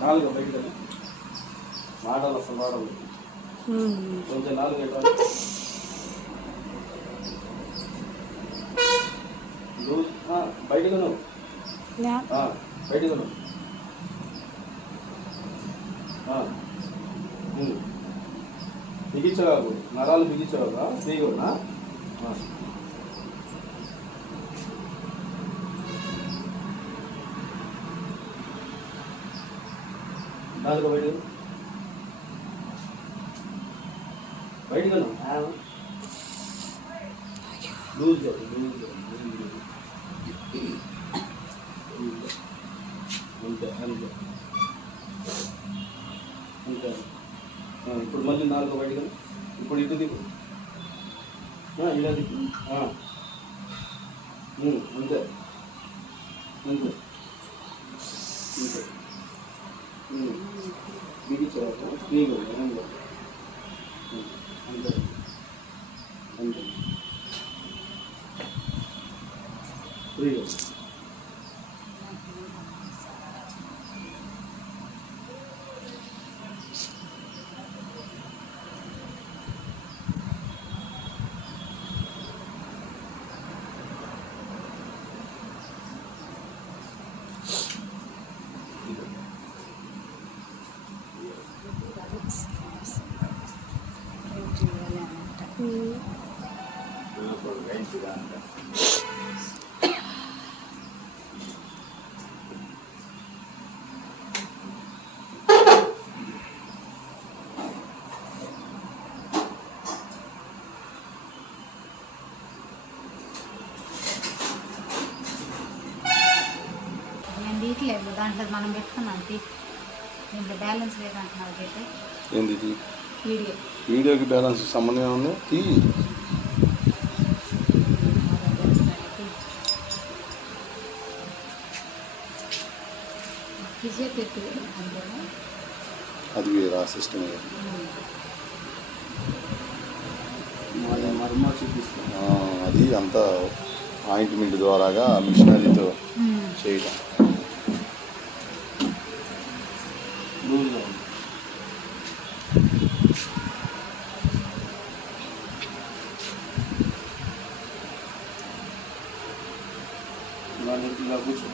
నాలుగు బయట మాటలు అసలు మాటలు కొంచెం నాలుగు బయటకు నువ్వు బయటకు నువ్వు బిగించగాకు నరాలు బిగించగా స్నేహితుడునా నాలుగు బయటకు బయటకు లూజ్ అంతే అంతే అంతే ఇప్పుడు మళ్ళీ నాలుగు బయటకు ఇప్పుడు ఇటు దిగు ఇలా దిగు అంతే అంతే అంతే బిగించవచ్చు ఫ్రీగా అంతే అంతే అంతే ఫ్రీగా లేదు దాంట్లో మనం పెట్టుకున్నాం దీంట్లో బ్యాలెన్స్ లేదంటున్నారు అయితే ఏంది వీడియో వీడియోకి బ్యాలెన్స్ సంబంధం ఉంది అది వేరే సిస్టమ్ అది అంతా ఆయింట్మెంట్ ద్వారాగా మిషనరీతో చేయడం ఇలా కూర్చో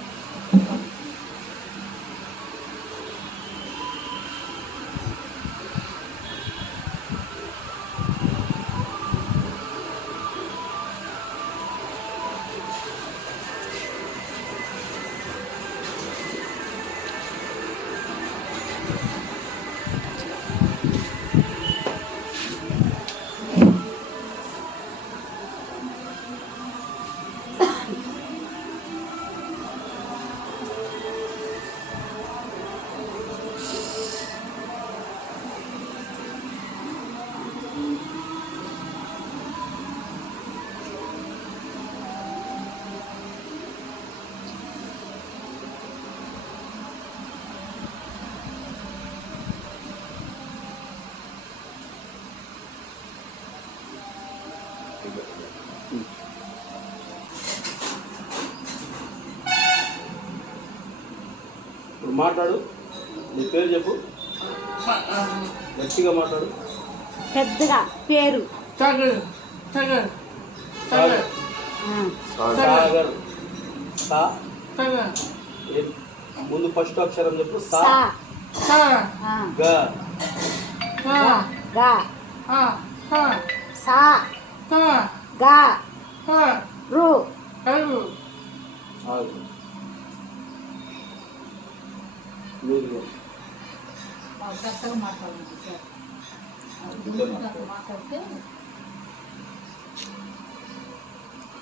ఇప్పుడు మాట్లాడు నీ పేరు చెప్పు గట్టిగా మాట్లాడు పెద్దగా పేరు సాగర్ ముందు ఫస్ట్ అక్షరం చెప్పు సా గ సా గా రు పెద్దగా మాట్లాడండి సార్ మాట్లాడితే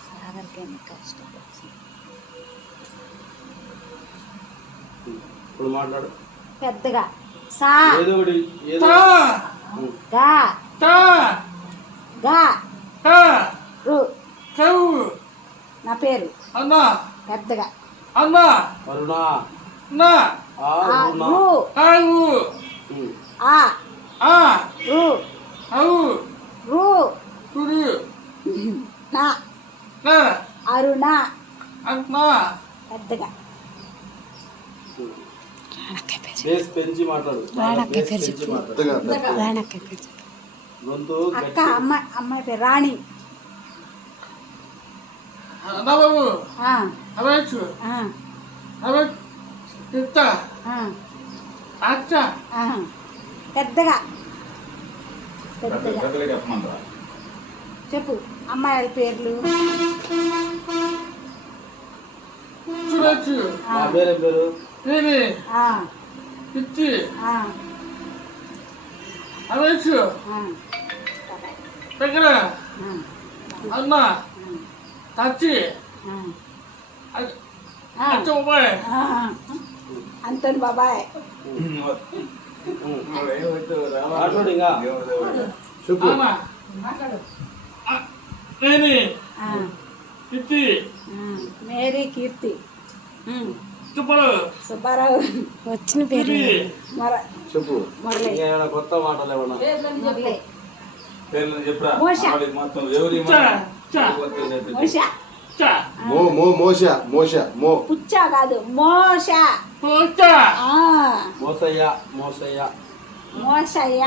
సాగర్కేమో కష్టం ఇప్పుడు మాట్లాడు పెద్దగా సా ఏదో ఒకటి గా గా రు నా పేరు అన్నా పెద్దగా అన్నా అరుణా నా రు ఆవు ఆ ఆ రు అవు రు కురు నా నా అరుణ అన్నా పెద్దగా బేస్ పెంచి మాట్లాడు. బేస్ పెంచి మాట్లాడు. గొంతు అక్క అమ్మాయి పేరు రాణి. బాబు ఆ, అవచ్చు ఆ, చెత్త ఆ, అచ్చ ఆ. పెద్దగా చెప్పు అమ్మాయిల పేర్లు. చూడొచ్చు నా పేరు ఏం పేరు? ఇది ఆ, పిచ్చి ఆ, అవచ్చు ఆ, దగ్గర ఆ, అన్న తచ్చి ఆ, అచ్చ ఉపాయ్ ఆ. అంతని బాబాయ్. మాట్లాడు ఇంకా. చెప్పు. నేను ఆ, పిచ్చి ఆ. మేరీ కీర్తి. చుప్పలు సుబ్బారావు. వచ్చిన పేరు చెప్పు. మురళి. ఇంకేమైనా కొత్త మాటలు ఏమన్నా? మురళి. చెప్పురా మోష. మొత్తం ఎవరి మోష. మో పుచ్చ కాదు మోష. ఆ, మోసయ్య మోసయ్య. మోషయ్య.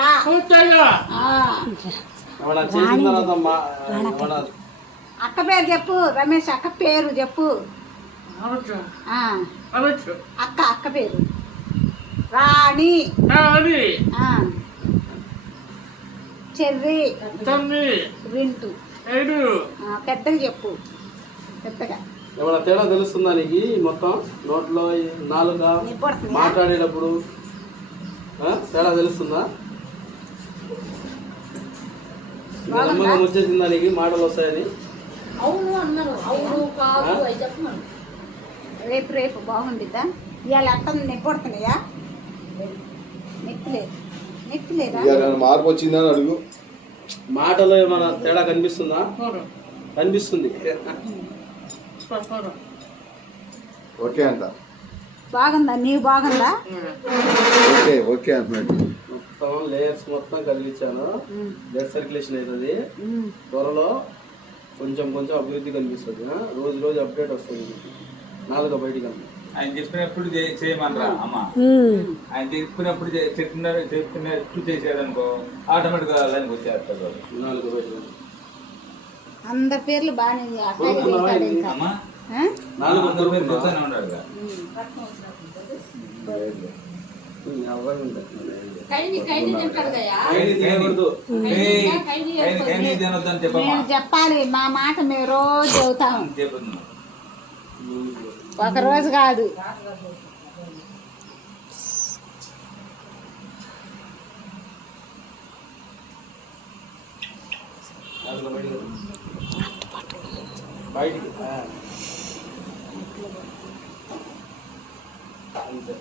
ఆ. ఏమన్నా చేసిన తర్వాత ఏమన్నా అక్క పేరు చెప్పు రమేష్. అక్క పేరు చెప్పు. ఆ, అక్క పేరు రాణి. ఆ, చెర్రి. రింటు. ఆ, పెద్దగా చెప్పు. పెద్దగా ఏమన్నా తేడా తెలుస్తుందా నీకు? మొత్తం నోట్లో నాలుగా నిప్పడుతుందా? మాట్లాడేటప్పుడు తేడా తెలుస్తుందా? ఇంకా నమ్మకం వచ్చేసిందా నీకు మాటలు వస్తాయని? అవును అన్నారు. అవును కాదు అవి చెప్పమను. రేపు బాగుండిద్దా? ఇవాళ అట్టం నిప్పడుతున్నాయా? నెత్తి లేదా? మార్పు వచ్చిందని అడుగు. మాటలో ఏమైనా తేడా కనిపిస్తుందా? కనిపిస్తుంది. ఓకే అంట. బాగుందా? నీవు బాగుందా? ఓకే ఓకే అంటున్నాడు. మొత్తం లేయర్స్ మొత్తం కలిగించాను. బ్లడ్ సర్క్యులేషన్ అవుతుంది. త్వరలో కొంచెం కొంచెం అభివృద్ధి కనిపిస్తుంది. రోజు అప్డేట్ వస్తుంది. నాలుగు బయటికి ఆయన చెప్పినప్పుడు చేయమనరా అమ్మ. ఆయన చెప్పినప్పుడు చెప్పినట్టు చేసేదనుకో ఆటోమేటిక్ గా లైన్కి వచ్చేస్తారు. నాలుగు బయటికి అందరి పేర్లు బాగానే అట్లాగే తింటాడు ఇంకా. అమ్మ ఆ? నాలుగు అందరూ పేరు చూస్తూనే ఉన్నాడు కదా. తినొద్దని చెప్పమ్మా. మేము చెప్పాలి మా మాట మేము రోజు చెబుతాం. చెప్తున్నా ఒక రోజు కాదు. బయటికి అంతే.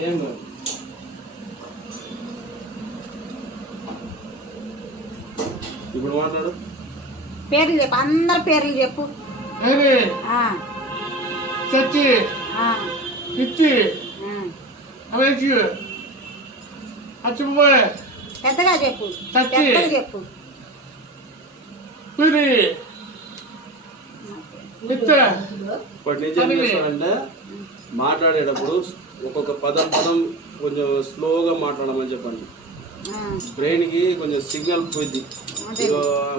ఏం ఇప్పుడు మాట్లాడు. పేర్లు చెప్పు. అందరి పేర్లు చెప్పు. ఆ, చచ్చి ఆ, పిచ్చి ఆ. అవచ్చు అచ్చుపోయ్ పెద్దగా చెప్పు. చచ్చి. పెద్దగా చెప్పు. పిరి పిచ్చ ఇప్పటి నుంచి ఏం చేస్తానంటే మాట్లాడేటప్పుడు ఒక్కొక్క పదం కొంచెం స్లోగా మాట్లాడమని చెప్పండి. బ్రెయిన్కి కొంచెం సిగ్నల్ పోయింది.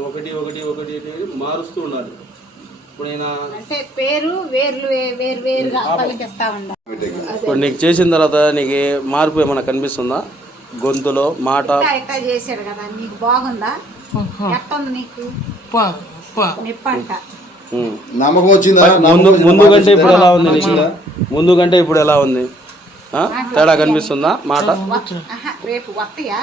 ఒకటి ఒకటి ఒకటి మారుస్తూ ఉండాలి. ఇప్పుడు అంటే పేరు వేరుగా పలికిస్తా ఉండాలి. ఇప్పుడు నీకు చేసిన తర్వాత నీకు మార్పు ఏమైనా కనిపిస్తుందా? గొంతులో మాట ఎట్టా చేశాడు కదా. నీకు బాగుందా? ఎట్టుంది నీకు? నిప్పంట. నమ్మకం వచ్చిందా? ముందు కంటే ఇప్పుడు ఎలా ఉంది నీకు? ముందు కంటే ఇప్పుడు ఎలా ఉంది? తేడా కనిపిస్తుందా? మాట ఆహా, రేపు వస్తాయా?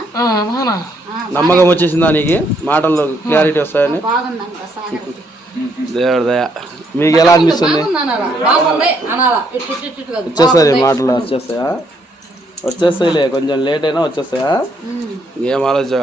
నమ్మకం వచ్చేసిందా నీకు? మాటల్లో క్లారిటీ వస్తాయని? బాగుందంట సాగర్. దేవుడి దయ. మీకు ఎలా అనిపిస్తుంది? వచ్చేస్తాయి మాటలు వచ్చేస్తాయా? వచ్చేస్తాయిలే, కొంచెం లేట్ అయినా వచ్చేస్తాయా? ఏం ఆలోచన